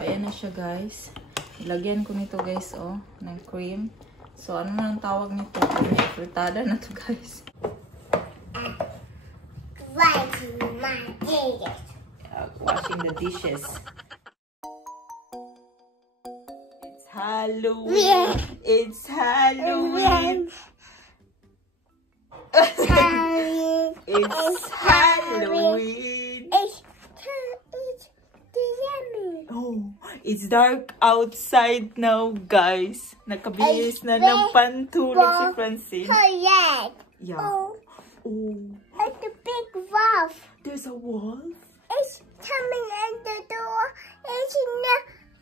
ayan na siya guys. Ilagyan ko nito guys, oh, ng cream. So, ano na ang tawag nito? Fritada na to guys. Washing the dishes. It's Halloween. It's Halloween. It's Halloween. Oh, it's dark outside now, guys. Nakabihis na ng pantulog si Francine. Yeah. Oh. It's a big wolf. There's a wolf? It's coming at the door. It's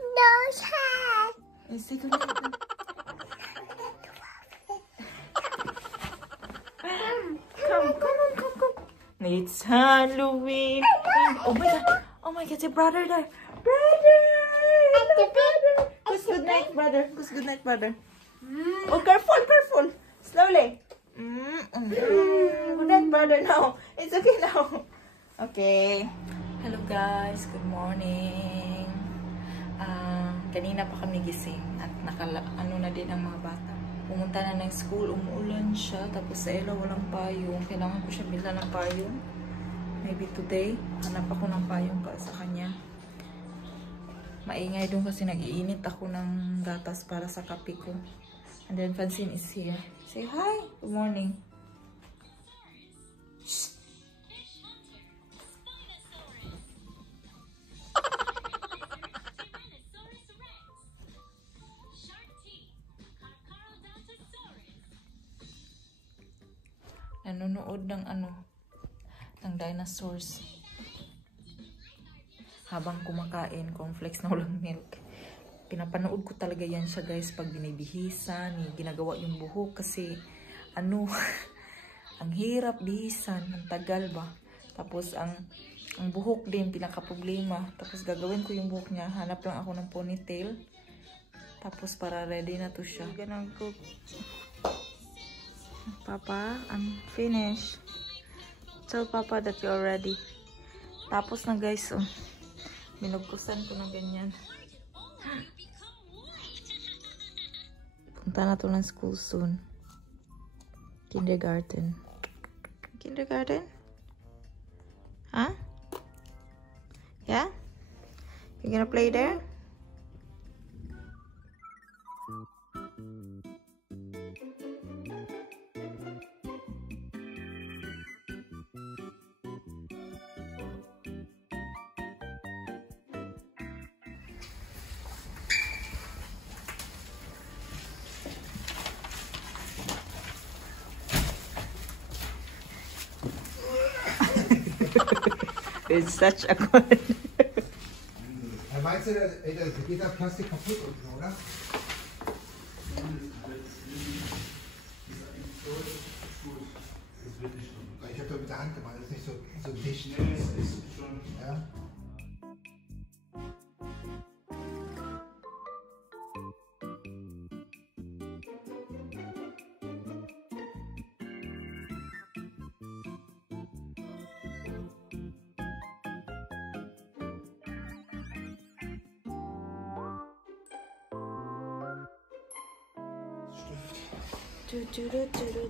no head. Let's take a look. Come. It's Halloween. Oh my god, your brother there. Brother! Good night, brother. Good night, brother. Oh, careful. Slowly. Good night, brother. No, it's okay now. Okay. Hello guys, good morning. Kanina pa kami gising at ano na din ang mga bata. Pumunta na ng school, umuulan siya. Tapos sa Ella walang payong. Kailangan ko siya bilhan ng payong. Maybe today, hanap ako ng payong para sa kanya. Maingay doon kasi nag-iinit ako ng gatas para sa kape ko. And then Francine is here. Say hi. Good morning. Shh. Nanonood ng ng dinosaurs. Habang kumakain, cornflakes na walang milk. Pinapanood ko talaga yan siya guys pag binibihisan, ginagawa yung buhok kasi ang hirap bihisan, ang tagal ba. Tapos ang buhok din pinaka-problema. Tapos gagawin ko yung buhok niya, hanap lang ako ng ponytail. Tapos para ready na to siya. Ganun ko. Papa, I'm finished. Tell Papa that you're ready. Tapos na guys, oh. Minugkusan ko na ganyan. Punta na to ng school soon. Kindergarten. Kindergarten? Huh? Yeah? You gonna play there? It's such a good. Meinst du, geht das Plastik kaputt unten, oder? Ich habe doch mit der Hand gemacht, das ist nicht so dicht. Nee, das ist schon. Ja?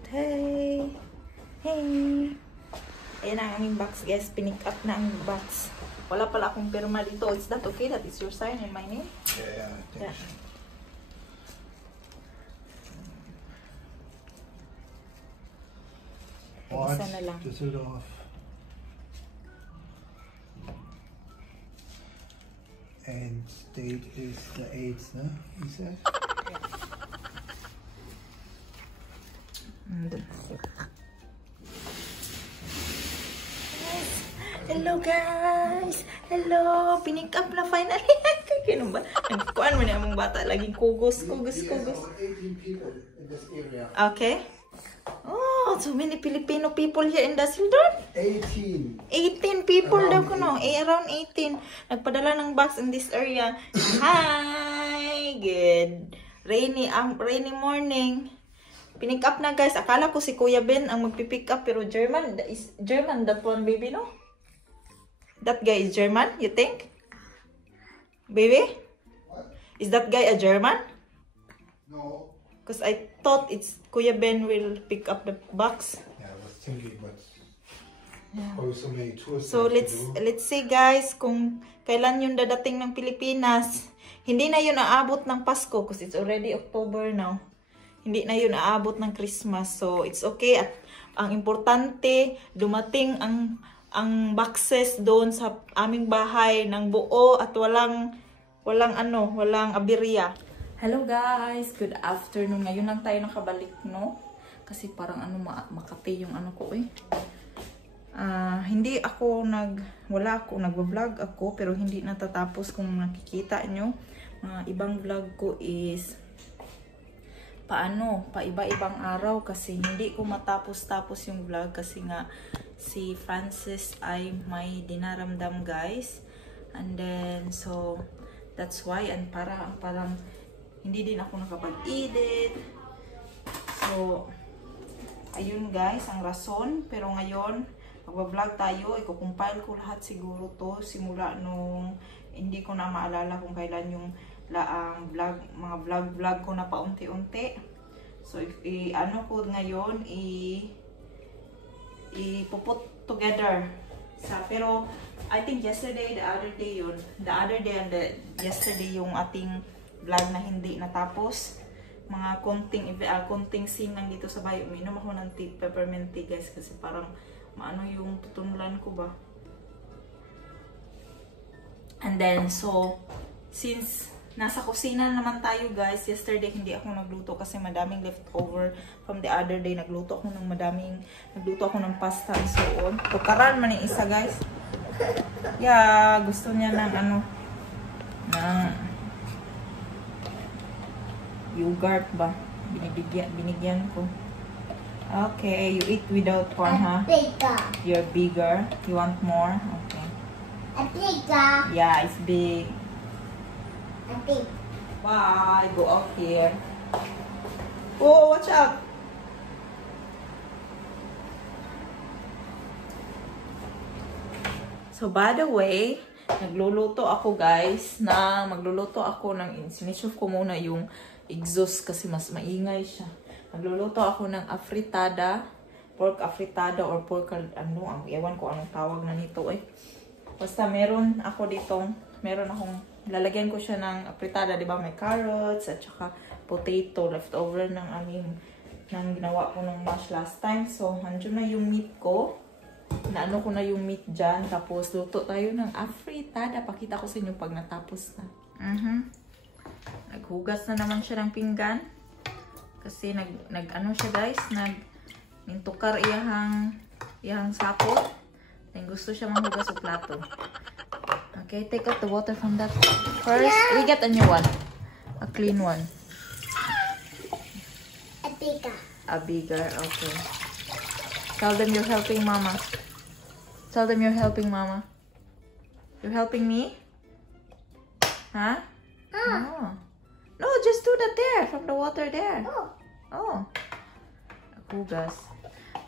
Hey! Ayan ang aming box guys. Pinick up na ang box. Wala pala akong pirma dito. Is that okay? That is your sign and my name? Yeah. Ort, Isa na lang. Düsseldorf. And date is the 8th, ne? You said? Hello guys! Hello! Pinick up na finally! Kailan ba? Nagkuhan mo niya mong bata. Laging kugos. 18 people in this area. Okay. Oh, so many Filipino people here in Düsseldorf. 18. 18 people daw ko no. Around 18. Nagpadala ng box in this area. Hi! Good. Rainy morning. Pinick up na guys. Akala ko si Kuya Ben ang magpipick up pero German. Is German that one baby no? That guy is German, you think? Baby? What? Is that guy a German? No. Because I thought it's Kuya Ben will pick up the box. Yeah, I was thinking, but Yeah. probably so many tours. So let's see guys kung kailan yung dadating ng Pilipinas. Hindi na yun aabot ng Pasko because it's already October now. Hindi na yun aabot ng Christmas. So it's okay. At ang importante, dumating ang boxes doon sa aming bahay ng buo at walang aberya. Hello guys, good afternoon. Ngayon lang tayo nakabalik, no? Kasi parang Makati yung ko eh. Hindi ako nagwa-vlog ako pero hindi natatapos kung nakikita nyo. Ibang vlog ko is pa-iba-ibang araw kasi hindi ko matapos-tapos yung vlog kasi nga si Francis ay may dinaramdam guys. And then so that's why and parang hindi din ako nakapag-edit. So ayun guys ang rason, pero ngayon magba-vlog tayo, i-compile ko lahat siguro to simula nung hindi ko na maalala kung kailan yung mga vlog ko na paunti-unti. So ano ko ngayon i-put together pero I think yesterday, the other day and yesterday yung ating vlog na hindi natapos. Mga konting scene lang dito sa bahay. Uminom ako ng peppermint tea guys kasi parang maano yung tutunulan ko ba. And then so since nasa kusina naman tayo guys, yesterday hindi ako nagluto kasi madaming leftover from the other day. Nagluto ako ng pasta and so on. Tukaran man yung isa guys. Yeah, gusto niya ng yogurt ba? Binigyan ko. Okay, you eat without corn, huh? Bigger. You're bigger. You want more? Okay. Bigger. Yeah, it's big. Big. Bye. Go out here. Oh, watch out. So, by the way, magluluto ako ng, sinishove ko muna yung exhaust kasi mas maingay siya. Magluluto ako ng afritada, pork afritada or pork, ewan ko anong tawag na nito eh. Basta meron akong, lalagyan ko siya ng afritada, di ba? May carrots at saka potato, leftover ng ginawa ko ng mash last time. So, andun na yung meat ko. Naano ko na yung meat dyan. Tapos, luto tayo ng afritada. Pakita ko sa inyo pag natapos na. Naghugas na naman siya ng pinggan. Kasi nag-ano siya guys. Nintukar iyahang sako. Then gusto siya mahugas sa plato. Okay, take out the water from that. First, we get a new one. A clean one. A bigger. A bigger, okay. Tell them you're helping mama. Tell them you're helping mama. You're helping me? Huh? Oh. No, just do that there. From the water there. Oh. Hugas.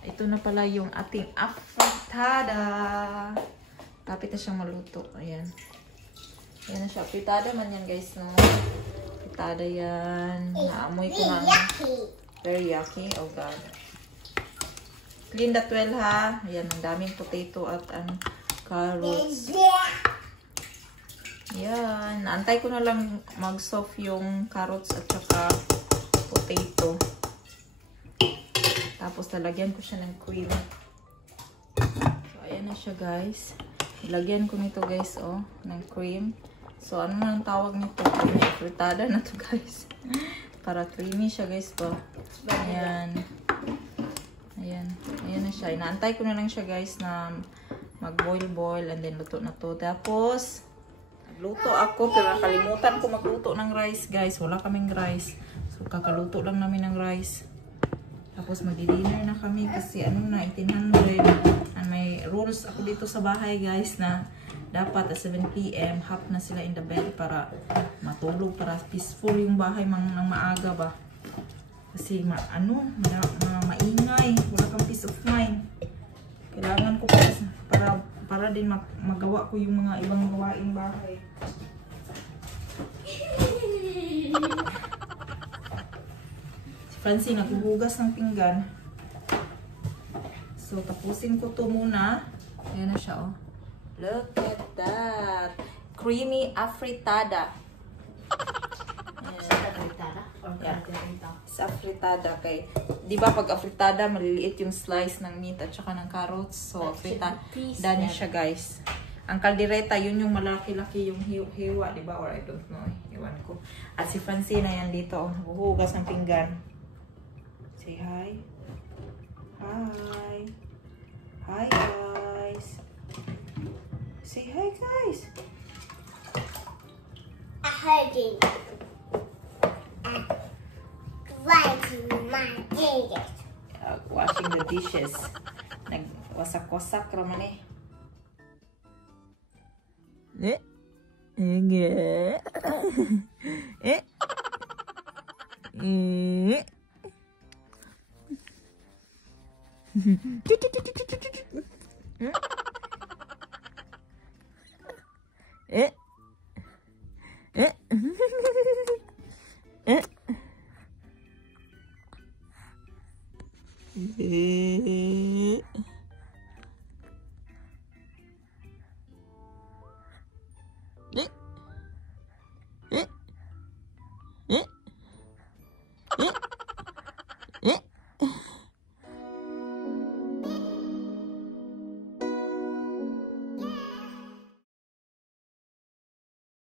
Ito na pala yung ating afritada. Tapit na siyang maluto. Ayan. Ayan na siya. Afritada man yan guys, no? Afritada yan. Naamoy ko na. Very yucky. Oh God. Clean that well ha. Ayan, ang daming potato at carrots. Ayan. Naantay ko na lang mag-soft yung carrots at saka potato. Tapos lalagyan ko siya ng cream. So, ayan na siya guys. Lagyan ko nito guys, oh, ng cream. So, ano nang tawag nito? Fritada na to guys. Para creamy siya guys ba. Ayan. Ayan. Ayan na siya. Inaantay ko na lang siya guys na mag-boil and then luto na to. Tapos, nagluto ako pero nakalimutan ko magluto ng rice guys. Wala kaming rice. So, kakaluto lang namin ng rice. Tapos, mag-dinner na kami kasi 1800. And may rules ako dito sa bahay guys na dapat at 7 PM half na sila in the bed para matulog, para peaceful yung bahay ng maaga ba. Kasi maingay, wala kang peace of mind. Kailangan ko para din magawa ko yung mga ibang gawaing bahay. Francie, naghuhugas ng pinggan. So, tapusin ko to muna. Ayan na siya, oh. Look at that. Creamy afritada. Sa afritada kay, di ba pag afritada maliliit yung slice ng meat at saka ng carrots, so afritada niya siya, guys. Ang kaldereta yun yung malaki-laki yung hiwa, di ba, or I don't know, iwan ko. At si Francine na yan dito, huhugas ng pinggan. Say hi. Hi. Hi, guys. Say hi, guys. I heard it. Washing my dishes. Washing the dishes. Nagwasak-wasak raman eh.